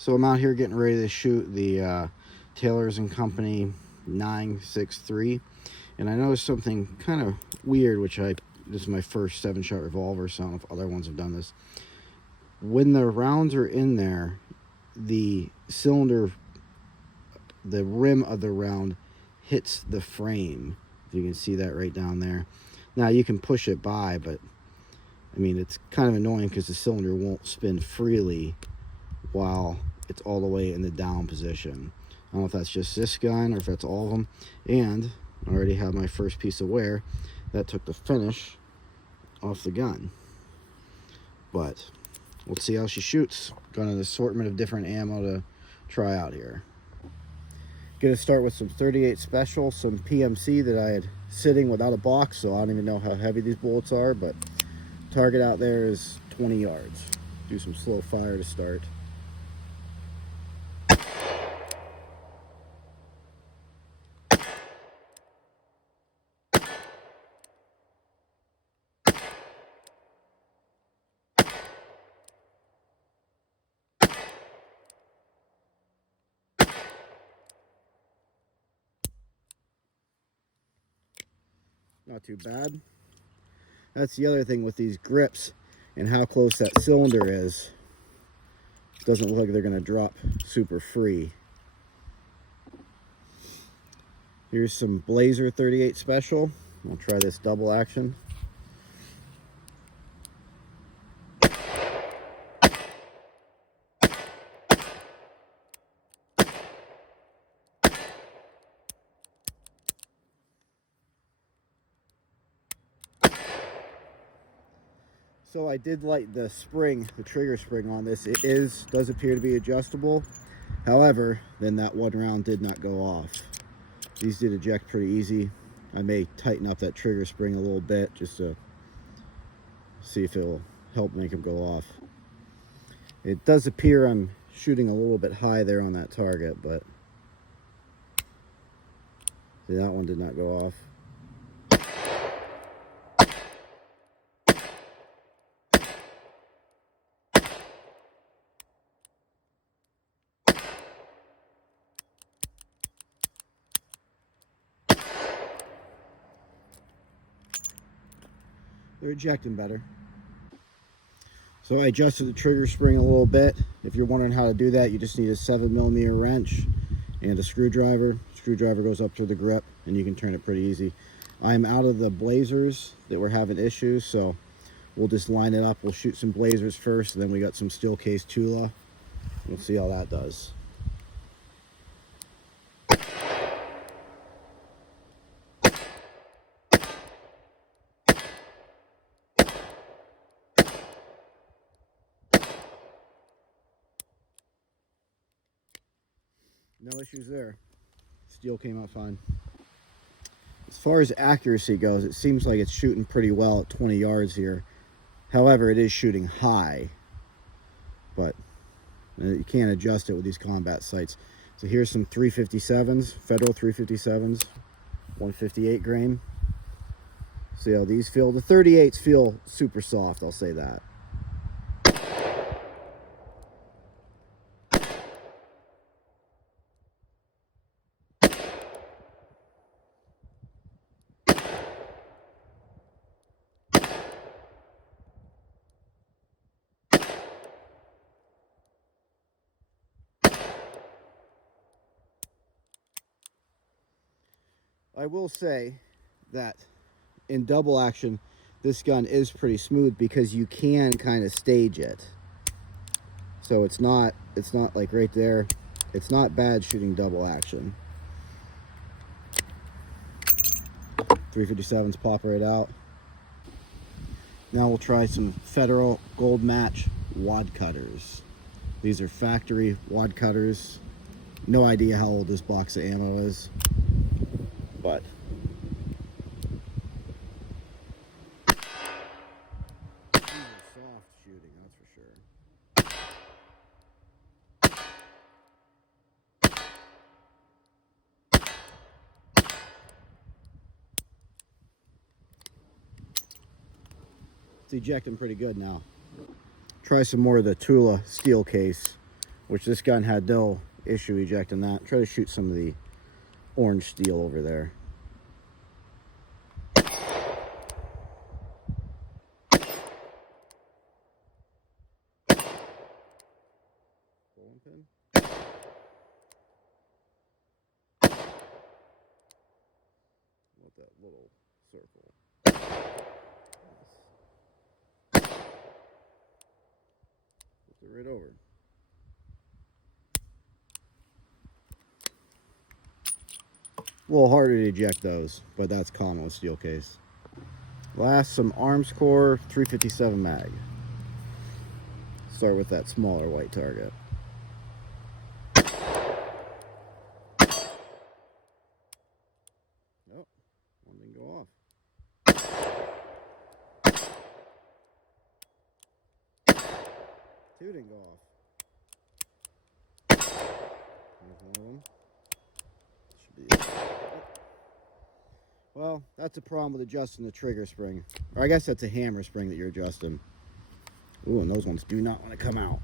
So I'm out here getting ready to shoot the Taylor's & Company 963, and I noticed something kind of weird, this is my first 7-shot revolver, so I don't know if other ones have done this. When the rounds are in there, the cylinder, the rim of the round hits the frame. If you can see that right down there. Now you can push it by, but I mean, it's kind of annoying because the cylinder won't spin freely while it's all the way in the down position. I don't know if that's just this gun or if that's all of them. And I already have my first piece of wear that took the finish off the gun. But we'll see how she shoots. Got an assortment of different ammo to try out here. Gonna start with some 38 Special, some PMC that I had sitting without a box, so I don't even know how heavy these bullets are, but target out there is 20 yards. Do some slow fire to start. Not too bad. That's the other thing with these grips and how close that cylinder is. It doesn't look like they're going to drop super free. Here's some Blazer 38 Special. I'll try this double action. So I did light the spring, the trigger spring on this. It does appear to be adjustable. However, then that one round did not go off. These did eject pretty easy. I may tighten up that trigger spring a little bit just to see if it will help make them go off. It does appear I'm shooting a little bit high there on that target, but see, that one did not go off. They're ejecting better. So I adjusted the trigger spring a little bit. If you're wondering how to do that, you just need a 7mm wrench and a screwdriver. Screwdriver goes up through the grip and you can turn it pretty easy. I'm out of the Blazers that were having issues, so we'll just line it up. We'll shoot some Blazers first, and then we got some steel case Tula. We'll see how that does. No issues there. Steel came out fine. As far as accuracy goes, it seems like it's shooting pretty well at 20 yards here. However, it is shooting high, but you can't adjust it with these combat sights. So here's some 357s, Federal 357s, 158 grain. See how these feel. The 38s feel super soft, I'll say that. I will say that in double action, this gun is pretty smooth because you can kind of stage it. So it's not like right there. It's not bad shooting double action. 357s pop right out. Now we'll try some Federal Gold Match wad cutters. These are factory wad cutters. No idea how old this box of ammo is, but these are soft shooting, that's for sure. It's ejecting pretty good now. Try some more of the Tula steel case which this gun had no issue ejecting that. Try to shoot some of the orange steel over there. Bowling pin. What that little circle. Puts it right over. A little harder to eject those, but that's common with steel case. Last, some Armscore 357 mag. Start with that smaller white target. Nope, one didn't go off. Two didn't go off. There's one of them. Should be it. Well, that's a problem with adjusting the trigger spring. Or I guess that's a hammer spring that you're adjusting. Ooh, and those ones do not want to come out.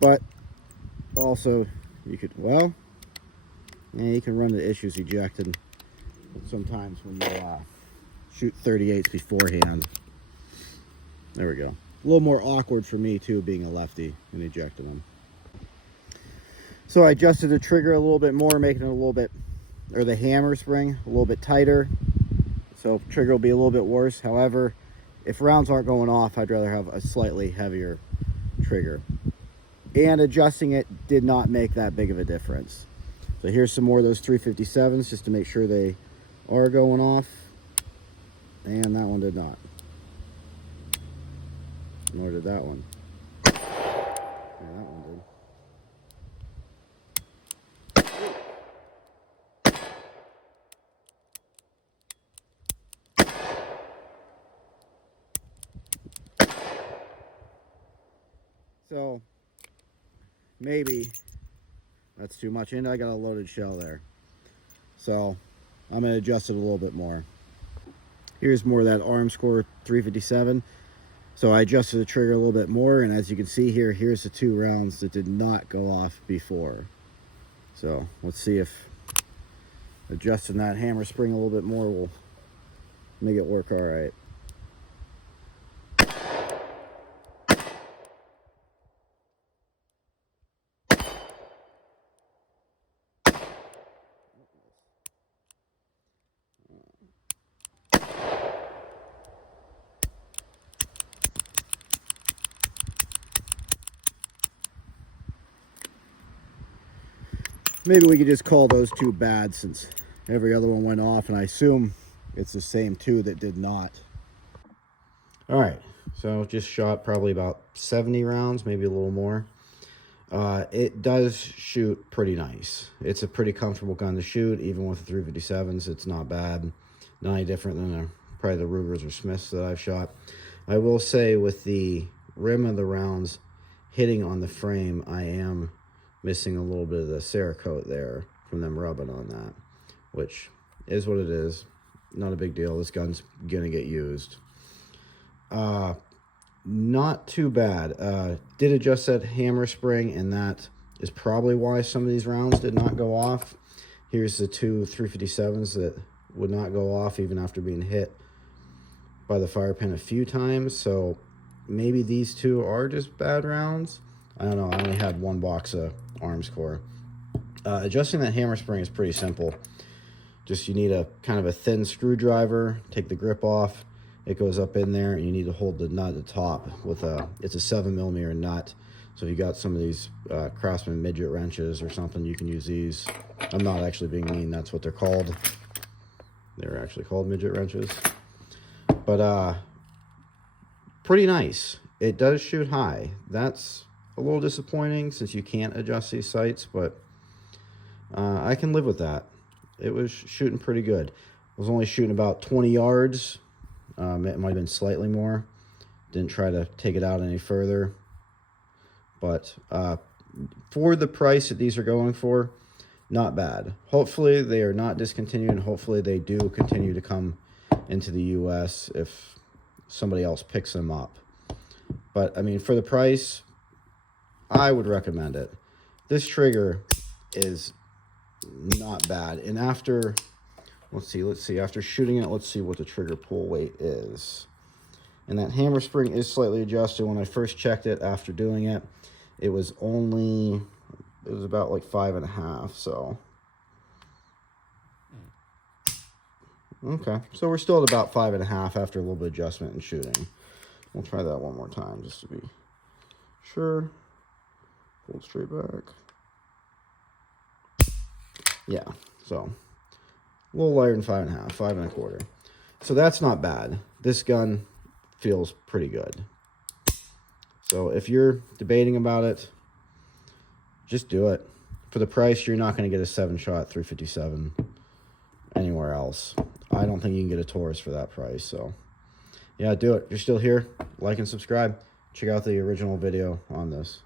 But also, you could, well, yeah, you can run into issues ejecting sometimes when you shoot 38s beforehand. There we go. A little more awkward for me too, being a lefty and ejecting them. So I adjusted the trigger a little bit more, making it a little bit, or the hammer spring a little bit tighter. So trigger will be a little bit worse. However, if rounds aren't going off, I'd rather have a slightly heavier trigger. And adjusting it did not make that big of a difference. So here's some more of those 357s just to make sure they are going off. And that one did not. Nor did that one. Yeah, that one did. So maybe that's too much, and I got a loaded shell there. So I'm going to adjust it a little bit more. Here's more of that Armscore 357. So I adjusted the trigger a little bit more, and as you can see here, here's the two rounds that did not go off before. So let's see if adjusting that hammer spring a little bit more will make it work all right. Maybe we could just call those two bad since every other one went off, and I assume it's the same two that did not. All right, so just shot probably about 70 rounds, maybe a little more. It does shoot pretty nice. It's a pretty comfortable gun to shoot, even with the 357s. It's not bad. Not any different than probably the Rugers or Smiths that I've shot. I will say with the rim of the rounds hitting on the frame, I am missing a little bit of the Cerakote there from them rubbing on that, which is what it is. Not a big deal. This gun's gonna get used. Not too bad. Did adjust that hammer spring, and that is probably why some of these rounds did not go off. Here's the two 357s that would not go off even after being hit by the fire pin a few times. So maybe these two are just bad rounds. I don't know. I only had one box of Armscore. Adjusting that hammer spring is pretty simple. Just you need a kind of a thin screwdriver, take the grip off. It goes up in there, and you need to hold the nut at the top with it's a 7mm nut. So if you got some of these Craftsman midget wrenches or something, you can use these. I'm not actually being mean, that's what they're called. They're actually called midget wrenches. But pretty nice. It does shoot high. That's a little disappointing since you can't adjust these sights, but I can live with that. It was shooting pretty good. I was only shooting about 20 yards. It might have been slightly more. Didn't try to take it out any further. But for the price that these are going for, not bad. Hopefully they are not discontinued, and hopefully they do continue to come into the US if somebody else picks them up. But I mean, for the price, I would recommend it. This trigger is not bad. And after, let's see, after shooting it, let's see what the trigger pull weight is. And that hammer spring is slightly adjusted. When I first checked it after doing it, it was about like 5.5, so. Okay, so we're still at about 5.5 after a little bit of adjustment and shooting. We'll try that one more time just to be sure. Hold straight back. Yeah, so a little lighter than 5.5, 5.25. So that's not bad. This gun feels pretty good. So if you're debating about it, just do it. For the price, you're not going to get a 7-shot 357 anywhere else. I don't think you can get a Taurus for that price. So yeah, do it. If you're still here, like and subscribe. Check out the original video on this.